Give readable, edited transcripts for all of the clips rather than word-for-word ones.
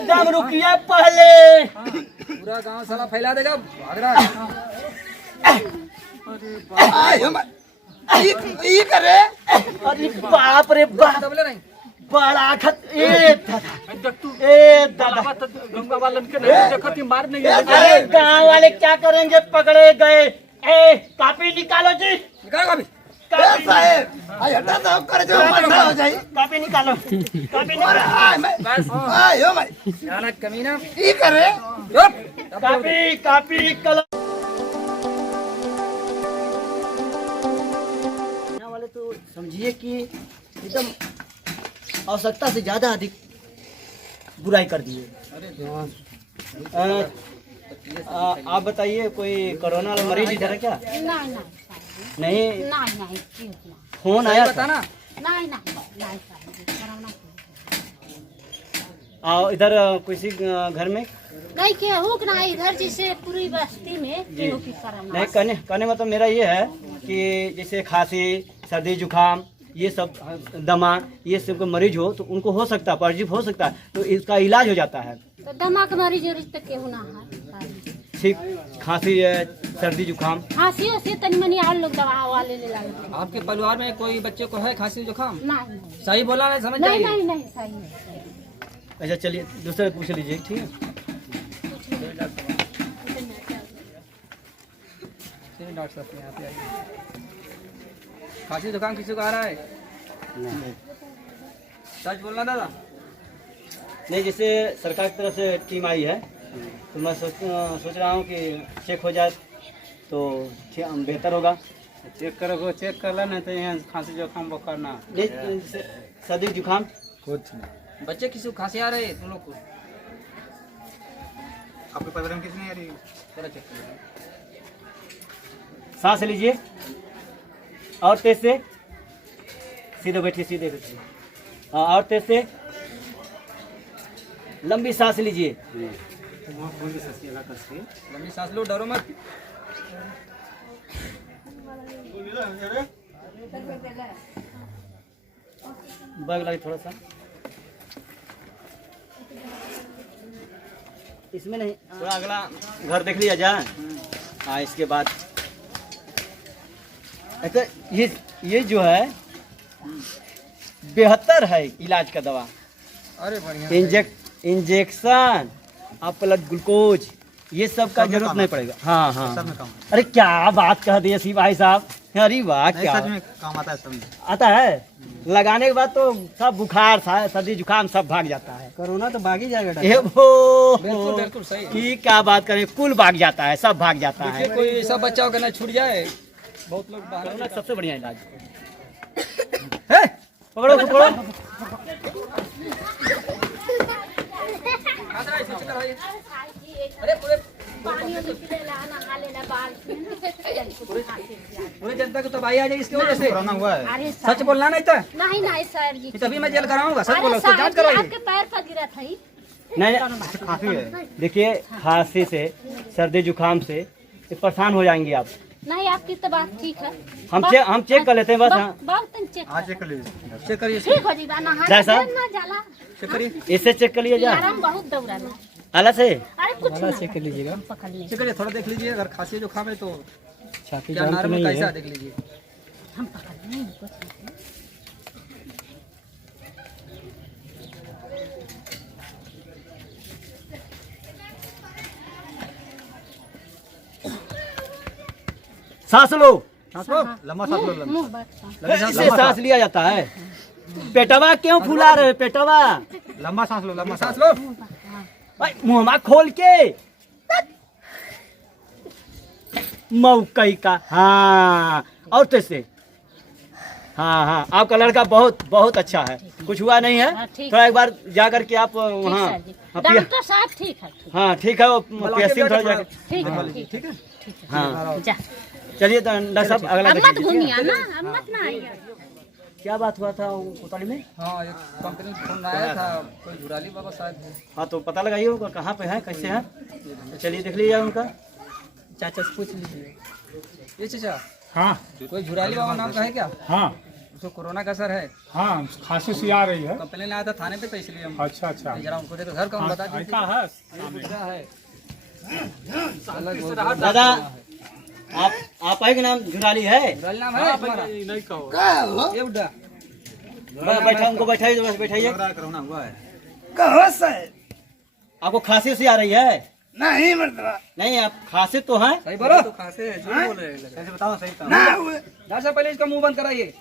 दम रुकिए पहले। पूरा गांव साला फैला देगा, भाग रहा है। ये करे। अरे बाप रे बाप, दबले नहीं बड़ा खत ए दादा गंगा वालन के नहीं देखती मार नहीं है। अरे गाँव वाले क्या करेंगे, पकड़े गए। ए कापी निकालो जी, निकालो अभी। साहेब आई हटा दो कर जो मरना हो जाए। कापी निकालो, कापी निकालो, बस आयो भाई जाना कमीना। ये करे। कापी कापी कलम वाले तो समझिए कि एकदम आवश्यकता से ज्यादा अधिक बुराई कर दिए। आप बताइए कोई कोरोना वाला मरीज इधर है क्या? नहीं फोन आया था? बताना। आओ इधर किसी घर में नहीं के हुक ना इधर जैसे पूरी बस्ती में जी केहू की कोरोना। नहीं, कहने मतलब मेरा ये है कि जैसे खांसी सर्दी जुकाम ये सब दमा ये सब को मरीज हो तो उनको हो सकता है, पॉजिटिव हो सकता है, तो इसका इलाज हो जाता है। तो दमा के मरीज उरीज तक केहू ना है। ठीक खांसी है सर्दी जुकाम खांसी से तनी मनी और लोग दवा वाले ले लाते। आपके परिवार में कोई बच्चे को है खांसी जुकाम? नहीं सही बोला नहीं, समझ नहीं जाइए। नहीं सही है। अच्छा चलिए दूसरे पूछ लीजिए, ठीक है। चलिए डॉक्टर साहब यहाँ पे आइए। खांसी जुकाम किसी को आ रहा है? सच बोलना दादा। नहीं जैसे सरकार की तरफ से टीम आई है तो मैं सोच रहा हूँ कि चेक हो जाए तो बेहतर होगा। चेक करो, चेक कर लेना तो यहाँ खांसी जुकाम बुखार ना। नहीं सर्दी जुकाम कुछ नहीं। बच्चे किसी को खांसी आ रही है तुम लोग को? आपके परिवार में किसी नहीं आ रही? थोड़ा चेक करिए। सांस लीजिए और तेज से, सीधे बैठिए, सीधे बैठिए। हाँ और तेज से लंबी सांस लीजिए। लंबी सांस लो, डरो मत। बैग लगे थोड़ा सा इसमें नहीं, थोड़ा अगला घर देख लिया जाए। हाँ इसके बाद अच्छा ये जो है बेहतर है इलाज का दवा। अरे बढ़िया। इंजेक्शन आप ब्लड ग्लूकोज ये सब का जरूरत नहीं पड़ेगा। हाँ हाँ अरे क्या बात कह दिए सी भाई साहब, अरे वाह क्या सच में काम आता है सब। आता है। लगाने के बाद तो सब बुखार सर्दी जुकाम सब भाग जाता है। कोरोना तो भाग ही जाएगा। ए वो बिल्कुल बिल्कुल सही। की क्या बात करें, कुल भाग जाता है, सब भाग जाता है। देखिए कोई सब बच्चा का ना छूट जाए। बहुत लोग बाहर कोरोना का सबसे बढ़िया इलाज है। पकड़ो पकड़ो। अरे पूरे पानी में पिलेला नहा लेला बाल। पूरे जनता को तबाही आ जाएगी इसकी वजह से। कोरोना हुआ है। अरे सच बोलना नहीं था। नहीं सर जी, तभी मैं जेल कराऊंगा। सच बोलो, अरे उसको जांच कराइए। आपके पैर पर गिरा था ही। नहीं खांसी है। देखिए खांसी से सर्दी जुकाम से परेशान हो जाएंगे आप। नहीं आपकी तो बात ठीक है। हम चेक कर लेते हैं बस। हाँ बहुत चेक आज चेक कर लीजिए। चेक करिए, ठीक हो जीवा नहा जाए साहब? ना जाला। चेक करिए, इससे चेक कर लिया जाए आराम बहुत दौड़ा ना। अलग से। अरे कुछ ना चेक कर लीजिएगा। पकड़ ले। चेक करिए, थोड़ा देख लीजिए। अगर खांसी जो खामे तो छाती क्या नर्म कैसा देख लीजिए। हम पकड़ नहीं कुछ नहीं। सांस लो, लंबा सांस लो, लंबा। मुंह बंद। इससे सांस लिया जाता है। पेटवा क्यों फुला रहे पेटवा? लंबा सांस लो, लंबा सांस सांस लो। मुँह खोल के मौकई का। हाँ और कैसे? हाँ हाँ आपका लड़का बहुत बहुत अच्छा है, कुछ हुआ नहीं हाँ, है। ठीक थोड़ा एक बार जा करके आप ठीक वहाँ सर जी। डॉक्टर साहब ठीक है। हाँ ठीक है वो पीएससी में थोड़ा जाके। ठीक है ठीक है। हाँ जा। चलिए तो डॉक्टर साहब अगला अब देख मत लीजिए। घूमिया ना, अब मत ना आइए। क्या बात हुआ था कोतवाली में? हाँ एक कंपनी फोन आया था, कोई झुराली बाबा शायद है। हाँ तो पता लगाइए उनका कहाँ पे है कैसे है। तो चलिए देख लीजिए उनका। चाचा से पूछ लीजिए। ये चाचा हाँ कोई झुराली बाबा नाम का है क्या? हाँ उसको कोरोना का असर है। हाँ खांसी सी आ रही है। कंप्लेन आया था थाने पे, तो इसलिए हम अच्छा अच्छा जरा उनको देखो घर का हम बता दीजिए। ऐसा है क्या है दादा आप ही का नाम झुराली है? नाम है तुम्हारा? नहीं कहो। का हो ये बुड्ढा बैठा उनको बैठाइए, बस बैठाइए। कोरोना हुआ है। कहो साहब आपको खांसी सी आ रही है? नहीं मतलब नहीं, आप खांसी तो हैं। सही बोलो। तो खांसे है, झूठ बोल रहे हैं। ऐसे बताओ सही बताओ। ना हुए डॉक्टर साहब पहले इसका मुंह बंद कराइए।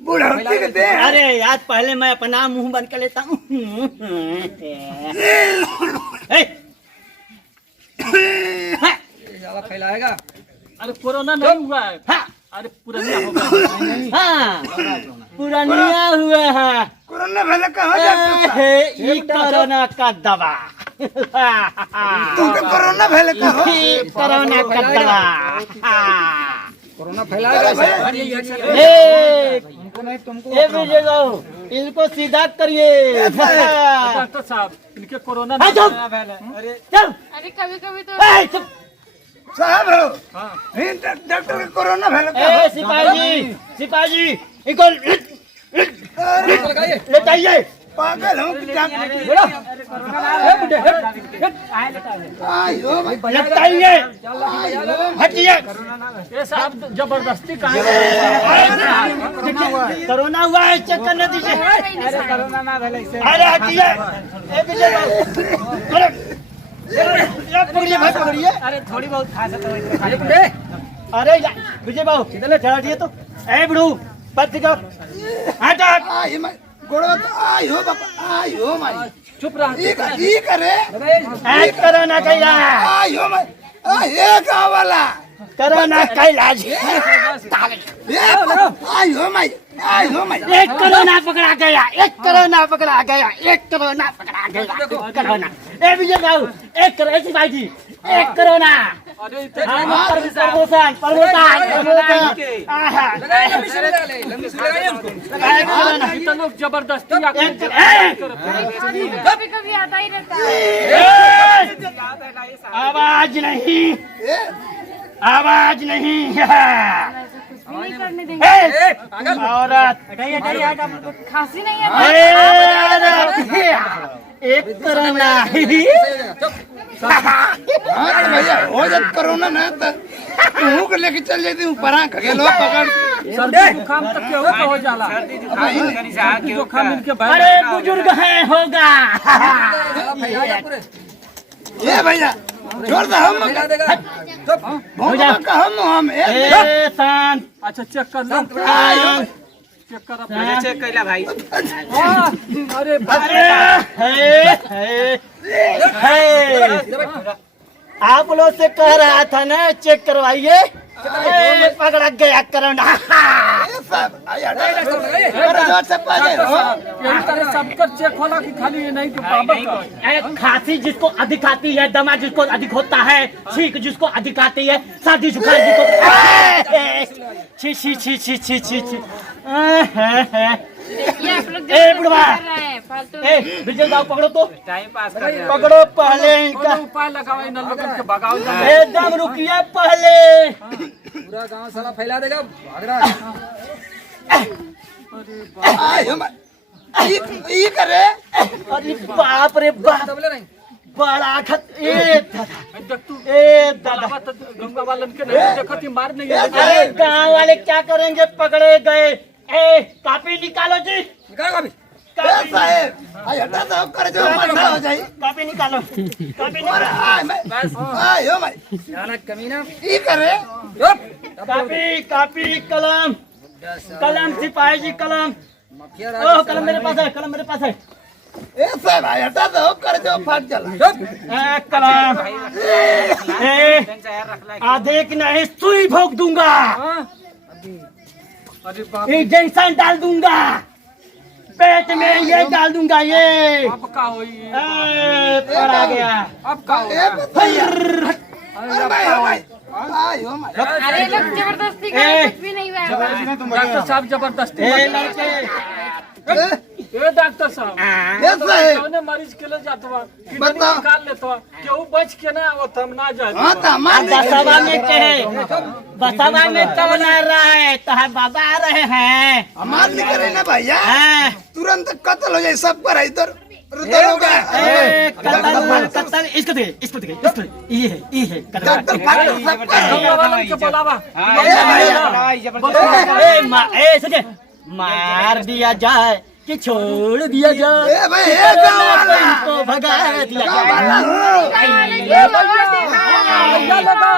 बुढ़ौती के दे अरे आज पहले मैं अपना मुंह बंद कर लेता हूँ। ये ज्यादा फैलाएगा। अरे कोरोना नहीं हुआ है। अरे पुरानिया हो गया। हाँ पुरानिया हुआ है। कोरोना भले कहो डॉक्टर साहब ये कोरोना का दवा। तुमको कोरोना भले कहो ये कोरोना का दवा। कोरोना फैलाएगा। उनको नहीं तुमको इनको सीधा करिए। डॉक्टर साहब इनके कोरोना हाँ, चुप। चल अरे कभी कभी तो ए, चुप। साहब हो डॉक्टर के कोरोना भले ए कहो सिपाही जी इनको अरे लेटाइए। पागल हो कि क्या आयो भाई लेटाइए, हटिए। ये साहब जबरदस्ती कहा कोरोना हुआ है, चेक करने दीजिए। अरे कोरोना ना भले से अरे हटिए। ए विजय बाबू, अरे ये पकड़िए भाई, पकड़िए। अरे थोड़ी बहुत खांसा तो वही अरे विजय बाबू किधर चढ़ा दिए तो? ए बड़ू पत्ती का हट हट। आयो मैं गोड़ो तो आयो बाबा आयो माई चुप रहा। ये करे ए कोरोना का इलाज, आयो मैं ये का वाला कोरोना का इलाज। ये आयो मैं एक कोरोना पकड़ा गया, एक कोरोना पकड़ा गया, एक कोरोना पकड़ा गया, कोरोना। ए विजय बाबू एक करो सिपाही जी, एक कोरोना। प्रमोशन इतना जबरदस्ती कभी कभी आता ही रहता है। आवाज नहीं, आवाज नहीं। कुछ भी नहीं करने देंगे। औरत खांसी नहीं है। एक कोरोना। हाँ भैया हो जाए कोरोना ना तो तू को लेके चल जाती हूँ परा के लोग पकड़ सर्दी जुकाम तक के हो जाला। जुकाम इनके अरे बुजुर्ग है होगा। ये भैया छोड़ दो हम का हम ए शांत, अच्छा चेक कर लो। चेक कर शांत। चेक कैला भाई। अरे आप लोग से कह रहा था ना चेक करवाइए। पकड़ा गया कोरोना। यही तरह सबका चेक होला कि खाली ये नहीं कि बाबा का? खांसी जिसको अधिक आती है, दमा जिसको अधिक होता है, छींक जिसको अधिक आती है, सर्दी जुकाम जिसको छी छी छी छी छी छी छी। ये आप लोग ए बुढ़वा, कर रहे हैं फालतू। ए विजय बाबू पकड़ो तो, टाइम पास कर रहे हैं। पकड़ो पहले इनका। कोनो उपाय लगाओ इन लोगन के भगाओ। एकदम रुकिए पहले। पूरा गांव साला फैला देगा। भाग रहा है। आयो मैं ये करे अरे बाप रे बाप, दबले नहीं। बड़ा खत। ए देख तू दादा, गंगा वालन के नहीं देखती मार नहीं है। अरे गाँव वाले क्या करेंगे, पकड़े गए। ए कापी निकालो जी, निकालो अभी। कापी साहब आई हटा दो कर जो मरना हो जाए कापी निकालो, कापी और निकालो। आय मैं आयो मैं जाना कमीना। ये करे कापी कापी कलम, कलम सिपाही जी कलम। माफिया ओह कलम मेरे पास है, कलम मेरे पास है। ए साहब आई हटा दो कर जो फाट चला कलम आधे की नहीं सुई भोग दूंगा, अरे बाप इंजेक्शन डाल दूंगा, पेट में ये डाल दूंगा। ये अब का होई? पड़ा गया। अब का होई? अरे भाई आयो मैं अरे लोग जबरदस्ती कर, कुछ भी नहीं हुआ है। डॉक्टर साहब जबरदस्ती ए लड़के ए डॉक्टर साहब ये साहेब कौने मरीज के ले जात बा किडनी बताओ। निकाल लेत बा केहू बच के ना आवत हम ना जाए हाँ तो हमार बसवा में कहे बसवा में कब ना रहे तो है बाबा आ रहे हैं हमार नहीं करे ना भैया हाँ। तुरंत कत्ल हो जाए सब पर इधर उधर हो गया कत्तल इसको दे ये है कत्तल डॉक्टर फाइटर सब पर डॉक्टर वालन के बुलावा ए सके मार दिया जाए कि छोड़ दिया जाए ए भाई ए गाँव वाला तो भगा दिया गाँव जाए वाला भैया लगा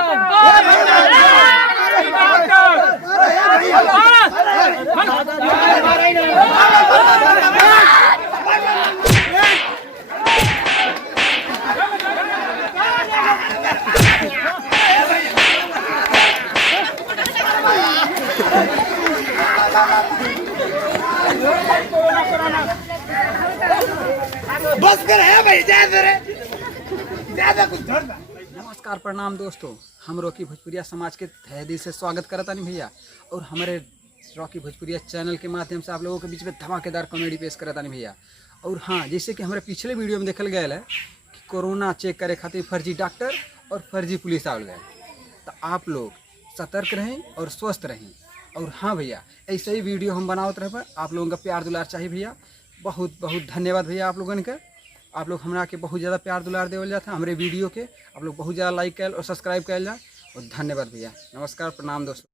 बस कर है भाई ज्यादा कुछ छोड़ दे। नमस्कार प्रणाम दोस्तों, हम रॉकी भोजपुरिया समाज के तहे दिल से स्वागत करता नहीं भैया। और हमारे रॉकी भोजपुरिया चैनल के माध्यम से आप लोगों के बीच में धमाकेदार कॉमेडी पेश करता नहीं भैया। और हाँ, जैसे कि हमारे पिछले वीडियो में देखल गया है कि कोरोना चेक करे खातिर फर्जी डॉक्टर और फर्जी पुलिस आल गए, तो आप लोग सतर्क रहें और स्वस्थ रहें। और हाँ भैया, ऐसे ही वीडियो हम बनावत रहे, आप लोगों का प्यार दुलार चाहिए भैया। बहुत बहुत धन्यवाद भैया आप लोगों का। आप लोग हमरा के बहुत ज़्यादा प्यार दुलार देवल जाता है हमारे वीडियो के, आप लोग बहुत ज़्यादा लाइक कैल और सब्सक्राइब कैल जा। और धन्यवाद भैया। नमस्कार प्रणाम दोस्तों।